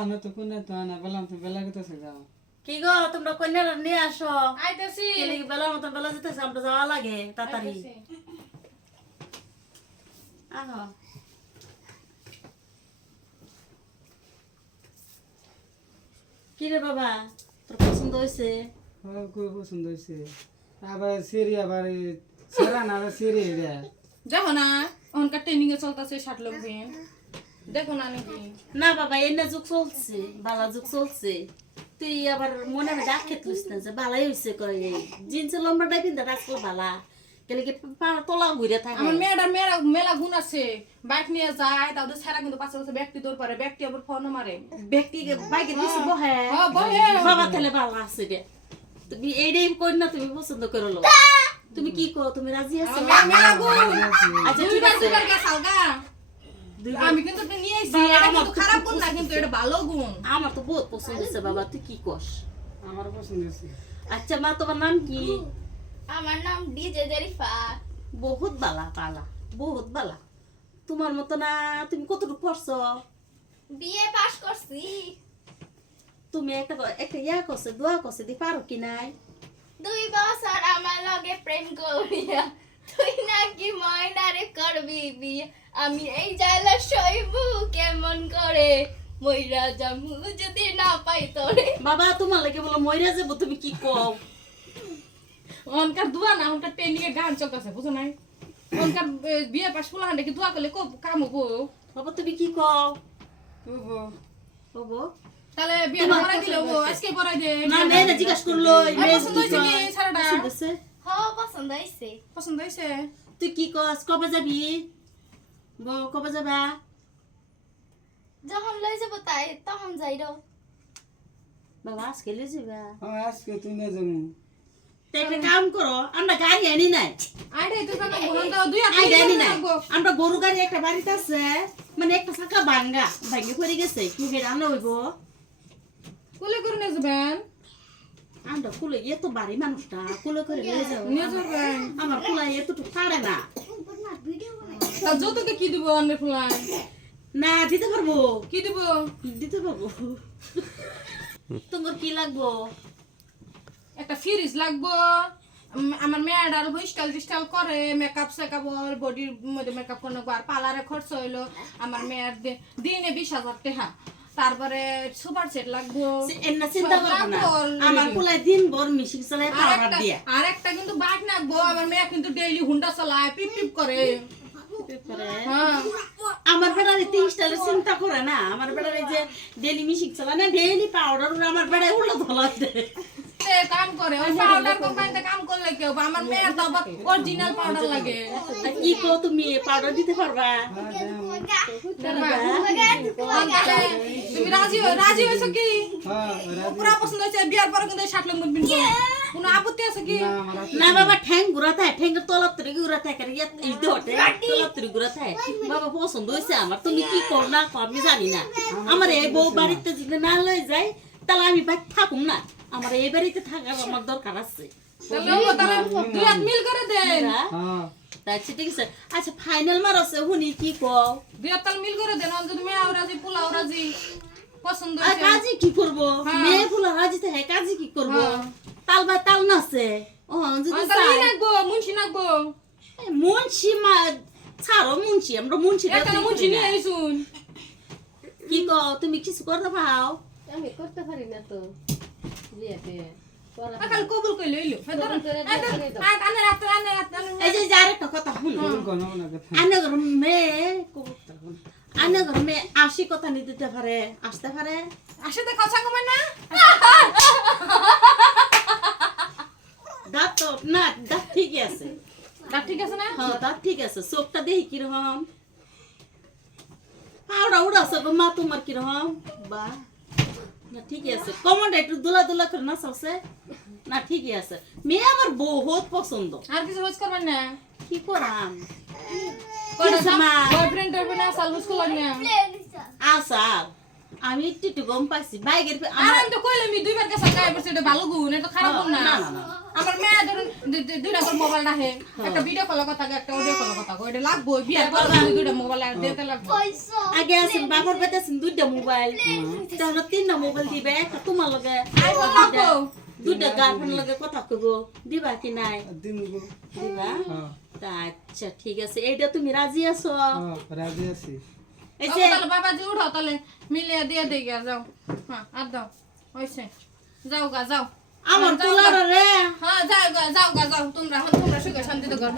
আনো তো কোনে তো আনা বললাম তো বেলা গেতেছে যাও কি গো তোমরা কন্যা নিয়ে আসো আইতেছি বেলার মতন বেলা যেতেছে আমরা যাওয়া লাগে তাড়াতাড়ি আইতেছি। আহো কি রে বাবা তোর পছন্দ হয়েছে খুব পছন্দ হয়েছে আবার সিরি আবার সেরা না আবার সিরি এটা দেখো না ওখানকার ট্রেনিং এ চলতেছে 60 লোক দিন দেখো না নাকি না বাবা এনে যুগ চলছে বালা যুগ চলছে তুই আবার মনে মনে ডাক খেতলিস না যে বালাই হয়েছে করে জিন্সের লম্বাটাই পিন্ধা রাখলো বালা কেলে কি তোলা ঘুরে থাকে আমার মেলা গুণ আছে বাইক নিয়ে যায় তাদের ছাড়া কিন্তু পাশে পাশে ব্যক্তি দৌড় পারে ব্যক্তি আবার ফোন মারে ব্যক্তি বাইকের পিছনে বহে বহে। বাবা তাহলে বালা আছে রে তুমি এইটাই কই না তুমি পছন্দ করে লো তুমি কি কো তুমি রাজি আছো মেলা গুণ আচ্ছা ঠিক দুইবার আছে দুইবার গেছাল গা আমি কিন্তু এটা নিয়ে আইছি এটা কিন্তু খারাপ গুণ না কিন্তু এটা ভালো গুণ আমার তো বহুত পছন্দ হয়েছে বাবা তুই কি কস আমার পছন্দ হয়েছে আচ্ছা মা তোমার নাম কি আমার নাম ডিজে জেরিফা বহুত বালা বালা বহুত বালা তোমার মতো না তুমি কতটুকু পড়ছো বিএ পাস করছি তুমি একটা ইয়া করছে দোয়া করছে দি পারো কি নাই 2 বছর আমার লগে প্রেম করিয়া তুই নাকি ময়নারে করবি বিয়ে আমি এই জায়গা সইবু কেমন করে মইরা জামু যদি না পাই তোরে বাবা তোমার লাগে বলো মইরা যাবো তুমি কি কও ওখানকার দোয়া না ওখানকার ট্রেনিং এ গান চলতেছে বুঝো নাই ওখানকার বিয়ে পাস ফুলা হান্ডে কি দোয়া করলে কাম হবো বাবা তুমি কি কও তবু বাবু তাহলে বিয়ে করাই দিলে ও আজকে করাই দে না মেয়ে জিজ্ঞাসা করলো পছন্দ হয়েছে কি ছাড়াটা হ পছন্দ হইছে পছন্দ হয়েছে তুই কি কস কবে যাবি বউ কবে যাবা যখন লই যাব তাই তখন যাইরো বাবা আজকে লে যাবা আজকে তুই না যাবো তো একটা কাম করো আমরা গাড়ি আনি নাই আইডাই তো জানো বলন তো দুই আই জানি নাই আমরা গরু গাড়ি একটা বাড়িতে আছে মানে একটা চাকা ভাঙ্গে পড়ে গেছে কি হেরা আনলে হইব কুলে করে নিয়ে যাবেন আমরা কুলে এত বাড়ি মানুষটা কুলে করে নিয়ে যাও নিয়ে যাবেন আমার কুলা এতটুকু পারে না তা যৌতুকে কি দিব অন্য ফুলাই না দিতে পারবো কি দিব দিতে পারবো তোমার কি লাগবো একটা ফ্রিজ লাগবো আমার মেয়েটার হুইস্টাইল টিস্টাইল করে মেকআপ সেকআপ ওর বডির মধ্যে মেকআপ করে আর পার্লারে খরচ হইলো আমার মেয়ের দিনে 20,000 টাকা তারপরে সুপার সেট লাগবো এন্না চিন্তা করবো না আমার কুলায় দিন ভর মিশিং চালায় পাওয়ার দিয়া আর একটা কিন্তু বাইক নাকবো আমার মেয়ে কিন্তু ডেইলি হুন্ডা চালায় পিপ পিপ করে হ্যাঁ আমার বেড়ারে 30 টালে চিন্তা করে না আমার বেড়ারে যে ডেইলি মিশিং চালায় না ডেইলি পাউডার আমার বেড়ায় উল্টো ধলাতে সে কাম করে ওই পাউডার কোম্পানিতে কাম করলে কেউ আমার মেয়ের তো আবার অরিজিনাল পাউডার লাগে কি কো তুমি পাউডার দিতে পারবা তুমি রাজি হয়েছো কি হ্যাঁ পুরা পছন্দ হয়েছে বিয়ার পরে কিন্তু 60 লঙ্গ পিনবো কোনো আপত্তি আছে কি না বাবা ঠ্যাং ঘুরাতে ঠ্যাঙ্গের তলার তরে ঘুরাতে করে এই দেহতে তলার তরে ঘুরাতে বাবা পছন্দ হয়েছে আমার তুমি কি কর না কর আমি জানি না আমার এই বউ বাড়িতে যদি না লয়ে যায় তাহলে আমি বাড়ি থাকুম না আমার এই বাড়িতে থাকার আমার দরকার আছে তাহলে দুই হাত মিল করে দেন হ্যাঁ আচ্ছা ঠিক আছে আচ্ছা ফাইনাল মারছে হুনি কি কও দুই হাত তাহলে মিল করে দেন যদি মেয়ে রাজি পোলাও রাজি পছন্দ আর হয়েছে কাজী কি করব হ্যাঁ। মেয়ে ফুলা রাজি থাকে কাজী কি করব হ্যাঁ। তাল বাই তাল নাছে ও যদি তাহলে চাই নাকবো মুন্সি নাকবো মুন্সি মা ছাড়ো মুন্সি আমরা মুন্সি একটা মুন্সি নিয়ে আইসুন কি কও তুমি কিছু করতে পাও আমি করতে পারি না তো বিয়েতে কাল কবুল কই লইলো এই যে যার একটা কথা শুনো কোন না কথা আনাগর মেয়ে আনাগর মেয়ে আসি কথা নিতে দিতে পারে আসতে পারে আসে তো কথা কমে না দাঁত তো না দাঁত ঠিকই আছে তা ঠিক আছে না হ্যাঁ দাঁত ঠিক আছে চোখটা দেখি কিরকম পাউডা উড়াছে গো মা তোমার কিরকম বা না ঠিকই আছে কমনটা একটু দোলা দোলা করে না চলছে না ঠিকই আছে মেয়ে আমার বহুত পছন্দ আর কিছু হোজ করবেন না কি করাম কোটা মা বয়ফ্রেন্ড টয়ফ্রেন্ড সালভুস কো লাগনা আসার আমি একটু গম পাইছি বাইকের আর আমার আমি তো কইলাম আমি দুইবার গেছে গায়ে বসে এটা ভালো গুণ এটা খারাপ গুণ না না, না, না। আমার মেয়ে ধরুন দুইটা করে মোবাইল রাখে একটা ভিডিও কল কথা একটা অডিও কল কথা এটা লাগবো বিয়ার পর দুইটা মোবাইল আর দিতে লাগবে পয়সা আগে আছেন বাবার বেটাছেন দুইটা মোবাইল তাহলে তিনটা মোবাইল দিবে একটা তোমার লগে আইফোন লাগবো দুইটা গার্লফ্রেন্ড লগে কথা কইব দিবা কি নাই দিন গো দিবা হ্যাঁ তা আচ্ছা ঠিক আছে এইটা তুমি রাজি আছো হ্যাঁ রাজি আছি এই ও যে তাহলে বাবাজি উঠো তাহলে মিলিয়ে দিয়ে দেই গা যাও হ্যাঁ আর দাও হইছে যাও গা যাও আমার যাও পোলার গা। রে হ্যাঁ যাও গা যাও তোমরা সুখে শান্তিতে ঘর